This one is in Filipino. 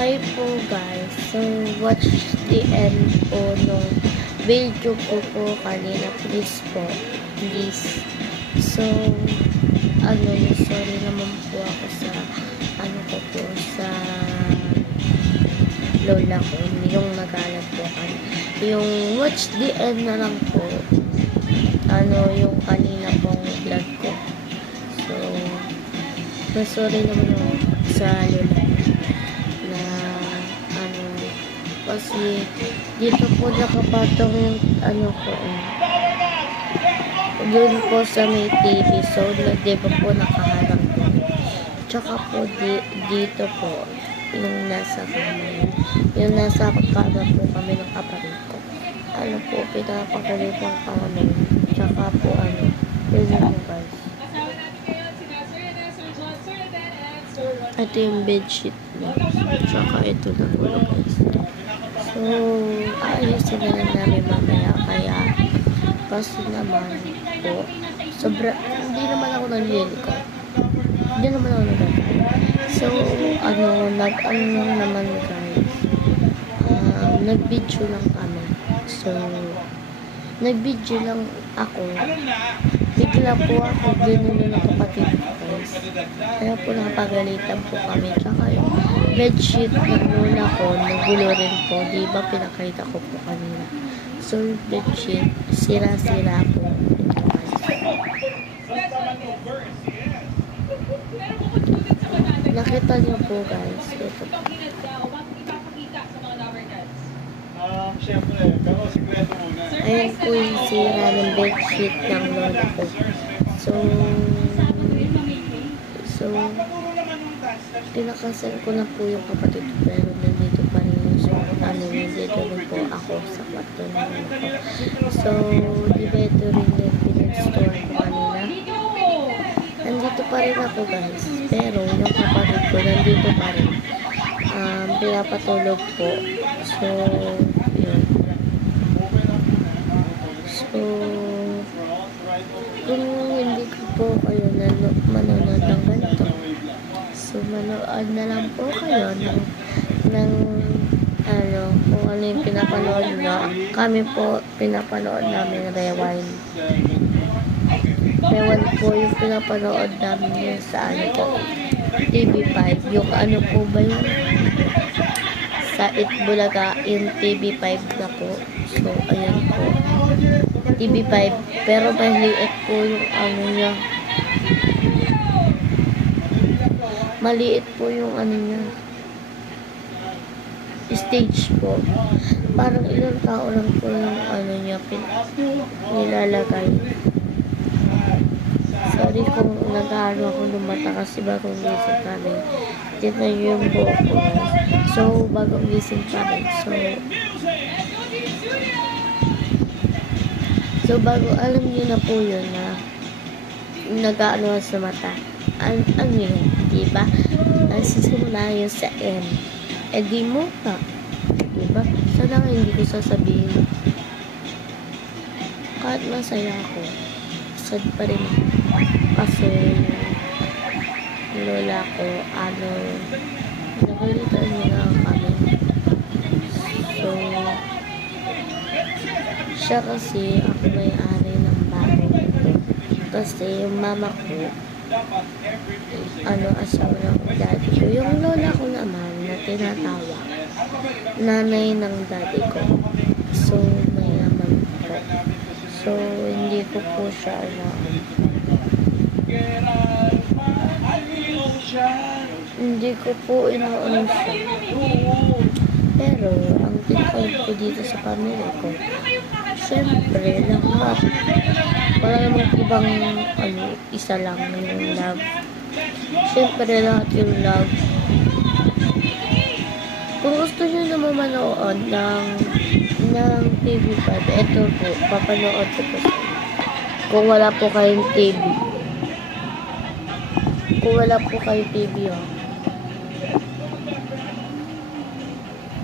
Hi po guys, so watch the end po nung video ko kanina, please po, please. So, sorry naman po ako sa, sa lola ko, yung nagalat po kanina. Yung watch the end na lang po, yung kanina pong vlog ko. So, sorry naman ako sa lola kasi dito po nakapatong yung ko doon po sa may TV, so diba po nakaharap po, tsaka po dito po yung nasa kama, yung nasa kama po kami ng kapatid ko, po pinapakulit ng kama, tsaka po yun po guys, ito yung bedsheet niya, tsaka ito na po guys. So, ayusin na lang namin mamaya. Kaya, kasi naman po, hindi naman ako naliligo. Hindi naman ako naliligo. So, naman guys, nag-video lang kami. So, nag-video lang ako. Bigla po ako, ginulo ng kapatid ko guys. Kaya po nakapagalitan po kami. Tsaka yung bedsheet ng lola ko, nagulo rin po. Diba pinakita ko po kanina. So, yung bedsheet, sira-sira po. Ito guys. Nakita niyo po guys. Ito po. Ayan po yung sira ng bedsheet ng lola ko. So, pinakasal ko na po yung kapatid ko, pero nandito pa rin yung nandito rin po ako sa kwarto ng lola ko. So, diba ito rin yung pinag-store ko kanina? Nandito pa rin ako guys, pero yung kapatid ko nandito pa rin. Pinapatulog po. So, yun. So, kung hindi ko po kayo manonood ng ganito, so manood na lang po kayo ng kung ano yung pinapanood na kami po pinapanood namin, rewind po yung pinapanood namin yung sa TV5, yung po ba yung sa Itbulaga, yung TV5 na po. So, ayan po, TV5, pero maliit po yung niya. Maliit po yung niya. Stage po. Parang ilang tao lang po yung niya nilalagay. Sorry kung nag-aano ako lumata kasi bagong gising kami. Tignan nyo yung buhok ko. So, bagong gising kami. So, alam nyo na po yun na nag-aano sa mata. Ano yun? Diba? Ang sisimula yun sa M. Eh di mo pa. Diba? Sana hindi ko sasabihin. Kahit masaya ako, sad pa rin. Kasi lola ko, nagalitan niya kami. So, siya kasi ako may-ari ng bahay. Kasi yung mama ko, asawa ng daddy ko. Yung lola ko naman, na tinatawag, nanay ng daddy ko. So, mayaman po. So, hindi ko po siya hindi ko po inaon siya. Pero, ang pinakain ko dito sa pamilya ko, syempre, lahat. Wala namang ibang, isa lang yung love. Syempre, lahat yung love. Kung gusto nyo naman manood ng TV5, eto po, papanood ko po. Kung wala po kayong TV. Kung wala po kayong TV,